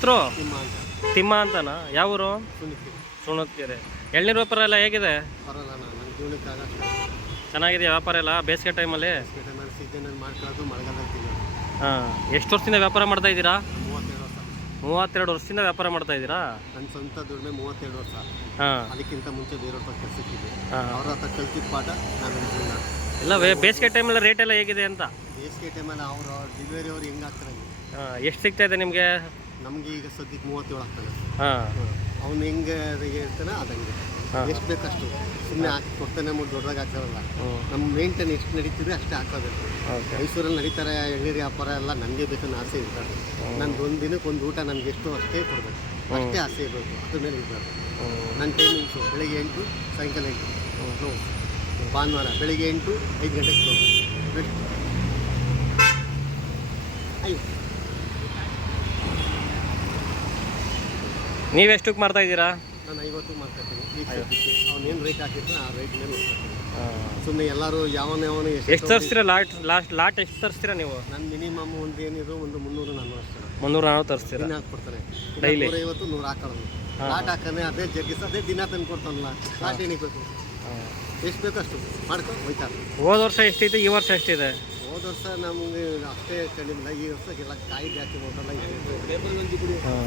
ಹೆಸರು ತಿಮ್ಮ ಅಂತ. ತಿಮ್ಮ ಅಂತನಾ? ಯಾವ ಊರು? ಸುನಿಕೆ ಸುಣತ್ಕೆರೆ. ಎಳ್ನೀರು ವ್ಯಾಪಾರ ಎಲ್ಲ ಹೇಗಿದೆ? ಬರೋಲ್ಲ ನನ್ನ ಜೀವನಕ್ಕೆ ಆಗಷ್ಟು ಚೆನ್ನಾಗಿದೆಯಾ ವ್ಯಾಪಾರ ಎಲ್ಲ ಬೇಸಿಗೆ ಟೈಮಲ್ಲಿ? ಮೇಲೆ ಸೀಸನಲ್ಲಿ ಮಾಡ್ಕೊಳ್ಳೋದು ಮಳೆಗಾಲದಲ್ಲಿ ತಿನ್ನೋದು. ಹಾಂ, ಎಷ್ಟು ವರ್ಷದಿಂದ ವ್ಯಾಪಾರ ಮಾಡ್ತಾ ಇದ್ದೀರಾ? 32 ವರ್ಷ. 32 ವರ್ಷದಿಂದ ವ್ಯಾಪಾರ ಮಾಡ್ತಾ ಇದ್ದೀರಾ? ನನ್ನ ಸ್ವಂತ ದುಡಿಮೆ 32 ವರ್ಷ. ಹಾಂ. ಅದಕ್ಕಿಂತ ಮುಂಚೆ ಬೇರೆಯವ್ರ ಹತ್ರ ಕೆಲಸಕ್ಕಿದೆ. ಹಾಂ. ಅವ್ರ ಹತ್ರ ಕಲ್ತಿದ್ದ ಪಾಠ ನಾನು ಜೀವನ. ಎಲ್ಲ ಬೇಸಿಗೆ ಟೈಮೆಲ್ಲ ರೇಟ್ ಎಲ್ಲ ಹೇಗಿದೆ ಅಂತ? ಬೇಸಿಗೆ ಟೈಮಲ್ಲಿ ಅವರು ಡೆಲಿವರಿ ಅವ್ರು ಹೆಂಗೆ ಆಗ್ತಾರೆ ಹಾಂ, ಎಷ್ಟು ಸಿಗ್ತಾ ಇದೆ ನಿಮಗೆ? ನಮಗೆ ಈಗ ಸದ್ಯಕ್ಕೆ 37 ಆಗ್ತಾನೆ. ಹಾಂ. ಅವ್ನು ಹೆಂಗೆ ಹೇಳ್ತಾನೆ ಅದಂಗೆ ಹಾಂ. ಎಷ್ಟು ಬೇಕಷ್ಟು ಸುಮ್ಮನೆ ಹಾಕಿ ಕೊಡ್ತಾನೆ ಮುಟ್ಟು ದೊಡ್ಡದಾಗ ಹಾಕ್ತಾರಲ್ಲ. ಹ್ಞೂ. ನಮ್ಮ ಮೇಂಟೈನ್ ಎಷ್ಟು ನಡೀತಿದೆ ಅಷ್ಟೇ ಹಾಕೋಬೇಕು. ಓಕೆ. ಮೈಸೂರಲ್ಲಿ ನಡೀತಾರೆ ಎಳ್ನೀರು ವ್ಯಾಪಾರ ಎಲ್ಲ ನನಗೆ ಬೇಕನ್ನೋ ಆಸೆ ಇರ್ತಾರೆ. ನಂದು ಒಂದು ದಿನಕ್ಕೆ ಒಂದು ಊಟ ನನಗೆ ಎಷ್ಟು ಅಷ್ಟೇ ಕೊಡಬೇಕು, ಅಷ್ಟೇ ಆಸೆ ಇರಬೇಕು. ಅದ್ರ ಮೇಲೆ ಇರ್ತಾರೆ. ನನ್ನ ಟೈಮಿಂಗ್ಸು ಬೆಳಿಗ್ಗೆ 8, ಸಾಯಂಕಾಲ 8 ಕ್ಲೋಸ್. ಭಾನುವಾರ ಬೆಳಿಗ್ಗೆ 8, 5 ಗಂಟೆಗೆ ಕ್ಲೋಸ್. ಅಯ್ಯೋ, ನೀವೆಷ್ಟಕ್ಕೆ ಮಾಡ್ತಾ ಇದ್ದೀರಾ? ನಾನು 50 ಮಾಡ್ಕೊತೀನಿ. ಈಗ ಸದ್ಯಕ್ಕೆ ಅವ್ನೇನು ರೇಟ್ ಹಾಕಿರ್ತಾನೆ ಆ ರೇಟ್ ಮೇಲೆ ಹೋಗ್ತೀನಿ. ಹಾಂ. ಸುಮ್ಮನೆ ಎಲ್ಲರೂ ಯಾವನೇ ಎಷ್ಟು ತರಿಸ್ತೀರಾ? ಲಾಟ್ ಎಷ್ಟು ತರಿಸ್ತೀರಾ ನೀವು? ನಾನು ಮಿನಿಮಮ್ ಒಂದು ಏನಿದ್ರು ಒಂದು 300-400 ಅಷ್ಟೇ. 300-400 ತರಿಸ್ತೀರಾ? ದಿನ ಹಾಕ್ಕೊಡ್ತಾನೆ. ಡೈಲಿ 150-100 ಹಾಕೋದು. ಲಾಟ್ ಹಾಕೋನೆ ಅದೇ ಜಗ್ಗಿಸ್ ಅದೇ ದಿನ ತಂದು ಕೊಡ್ತಾನಲ್ಲ. ಲಾಟ್ ಏನಕ್ಕೆ ಬೇಕು? ಹಾಂ. ಎಷ್ಟು ಬೇಕೋ ಅಷ್ಟು ಮಾಡ್ಕೊಂಡು ಹೋಯ್ತಾರೆ. ಹೋದ ವರ್ಷ ಎಷ್ಟಿದೆ, ಈ ವರ್ಷ ಎಷ್ಟಿದೆ? ಹೋದ ವರ್ಷ ನಮಗೆ ಅಷ್ಟೇ ಕಡಿಮೆ. ಈ ವರ್ಷಕ್ಕೆಲ್ಲ ಕಾಯಿ ಜಾಸ್ತಿ ಹೋಗಲ್ಲ. ಹಾಂ.